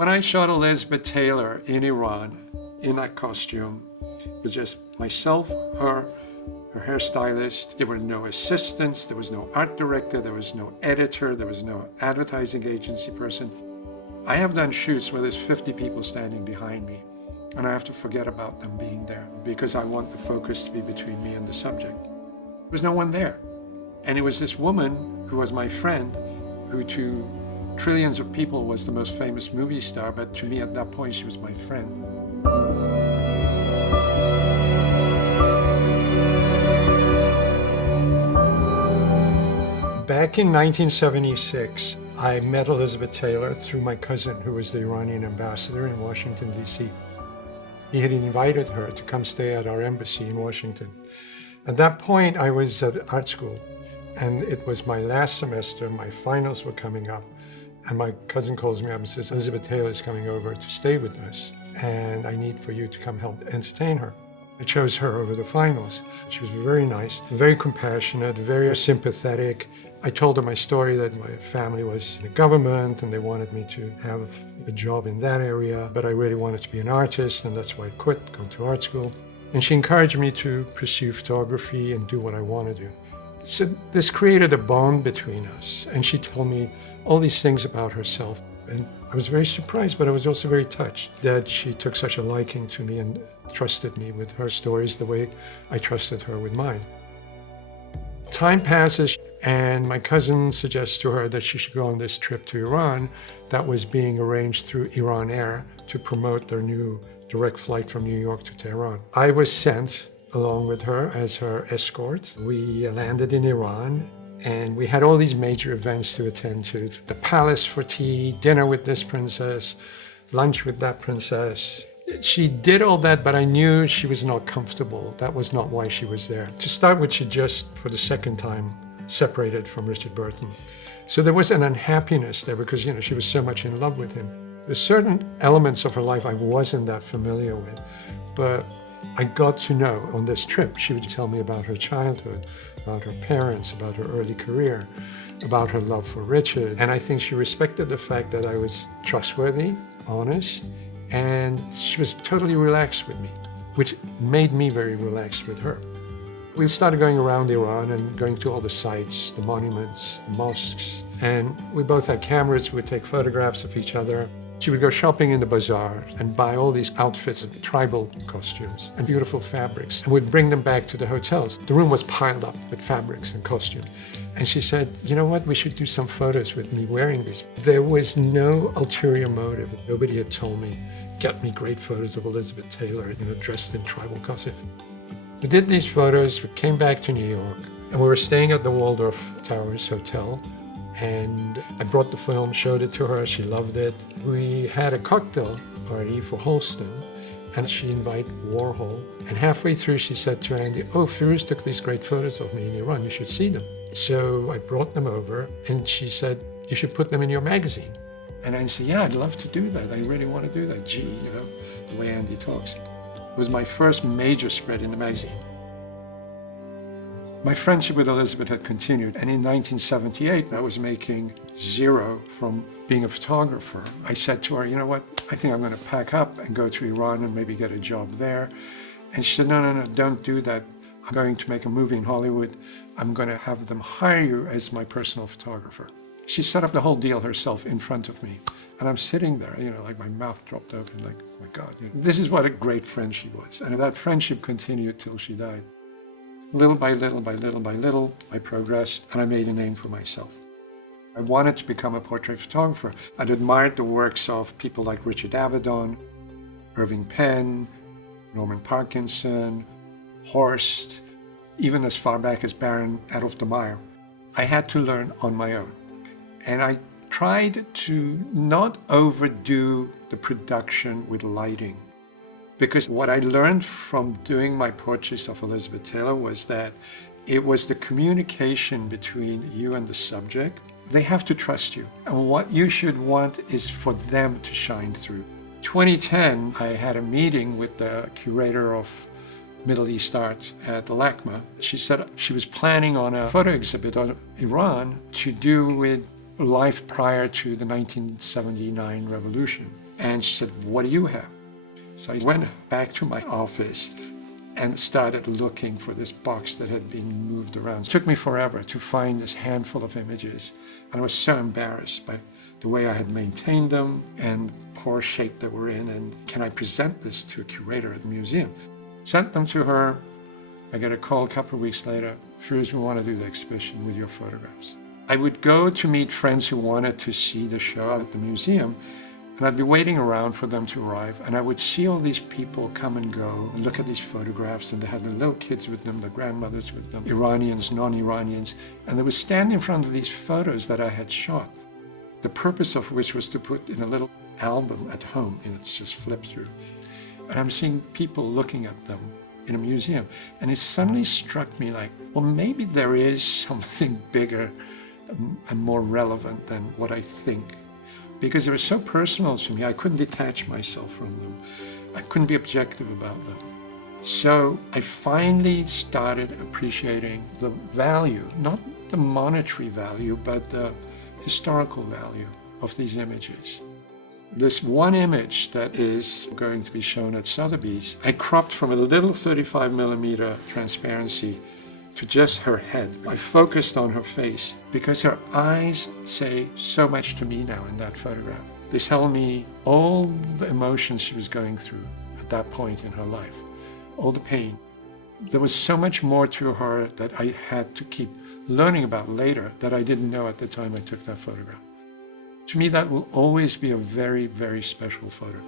When I shot Elizabeth Taylor in Iran, in that costume, it was just myself, her hairstylist. There were no assistants, there was no art director, there was no editor, there was no advertising agency person. I have done shoots where there's 50 people standing behind me, and I have to forget about them being there because I want the focus to be between me and the subject. There was no one there. And it was this woman who was my friend, who to trillions of people was the most famous movie star, but to me at that point, she was my friend. Back in 1976, I met Elizabeth Taylor through my cousin, who was the Iranian ambassador in Washington, D.C. He had invited her to come stay at our embassy in Washington. At that point, I was at art school, and it was my last semester. My finals were coming up, and my cousin calls me up and says, Elizabeth Taylor is coming over to stay with us, and I need for you to come help entertain her. I chose her over the finals. She was very nice, very compassionate, very sympathetic. I told her my story, that my family was in the government and they wanted me to have a job in that area, but I really wanted to be an artist, and that's why I quit, go to art school. And she encouraged me to pursue photography and do what I want to do. So this created a bond between us, and she told me all these things about herself. And I was very surprised, but I was also very touched that she took such a liking to me and trusted me with her stories the way I trusted her with mine. Time passes, and my cousin suggests to her that she should go on this trip to Iran that was being arranged through Iran Air to promote their new direct flight from New York to Tehran. I was sent along with her as her escort. We landed in Iran, and we had all these major events to attend to. The palace for tea, dinner with this princess, lunch with that princess. She did all that, but I knew she was not comfortable. That was not why she was there. To start with, she just, for the second time, separated from Richard Burton. So there was an unhappiness there because, she was so much in love with him. There's certain elements of her life I wasn't that familiar with, but I got to know on this trip. She would tell me about her childhood, about her parents, about her early career, about her love for Richard. And I think she respected the fact that I was trustworthy, honest, and she was totally relaxed with me, which made me very relaxed with her. We started going around Iran and going to all the sites, the monuments, the mosques, and we both had cameras. We would take photographs of each other. She would go shopping in the bazaar and buy all these outfits, tribal costumes and beautiful fabrics, and would bring them back to the hotels. The room was piled up with fabrics and costumes. And she said, you know what, we should do some photos with me wearing these. There was no ulterior motive. Nobody had told me, get me great photos of Elizabeth Taylor, dressed in tribal costume. We did these photos, we came back to New York, and we were staying at the Waldorf Towers Hotel. And I brought the film, showed it to her, she loved it. We had a cocktail party for Holston, and she invited Warhol. And halfway through, she said to Andy, oh, Firouz took these great photos of me in Iran, you should see them. So I brought them over, and she said, you should put them in your magazine. And I said, yeah, I'd love to do that. I really want to do that. Gee, the way Andy talks. It was my first major spread in the magazine. My friendship with Elizabeth had continued, and in 1978, I was making zero from being a photographer. I said to her, you know what, I think I'm going to pack up and go to Iran and maybe get a job there. And she said, no, don't do that. I'm going to make a movie in Hollywood. I'm going to have them hire you as my personal photographer. She set up the whole deal herself in front of me. And I'm sitting there, like my mouth dropped open, like, oh my God. This is what a great friend she was. And that friendship continued till she died. Little by little, by little by little, I progressed and I made a name for myself. I wanted to become a portrait photographer. I'd admired the works of people like Richard Avedon, Irving Penn, Norman Parkinson, Horst, even as far back as Baron Adolf de Meyer. I had to learn on my own. And I tried to not overdo the production with lighting. Because what I learned from doing my portraits of Elizabeth Taylor was that it was the communication between you and the subject. They have to trust you. And what you should want is for them to shine through. 2010, I had a meeting with the curator of Middle East art at the LACMA. She said she was planning on a photo exhibit on Iran to do with life prior to the 1979 revolution. And she said, what do you have? So I went back to my office and started looking for this box that had been moved around. It took me forever to find this handful of images. And I was so embarrassed by the way I had maintained them and poor shape they were in. And can I present this to a curator at the museum? Sent them to her. I got a call a couple of weeks later. First, we want to do the exhibition with your photographs. I would go to meet friends who wanted to see the show at the museum, and I'd be waiting around for them to arrive, and I would see all these people come and go and look at these photographs, and they had the little kids with them, the grandmothers with them, Iranians, non-Iranians, and they would stand in front of these photos that I had shot, the purpose of which was to put in a little album at home, and it's just flipped through. And I'm seeing people looking at them in a museum, and it suddenly struck me like, well, maybe there is something bigger and more relevant than what I think, because they were so personal to me. I couldn't detach myself from them. I couldn't be objective about them. So I finally started appreciating the value, not the monetary value, but the historical value of these images. This one image that is going to be shown at Sotheby's, I cropped from a little 35mm transparency to just her head. I focused on her face because her eyes say so much to me now in that photograph. They tell me all the emotions she was going through at that point in her life, all the pain. There was so much more to her that I had to keep learning about later that I didn't know at the time I took that photograph. To me, that will always be a very, very special photo.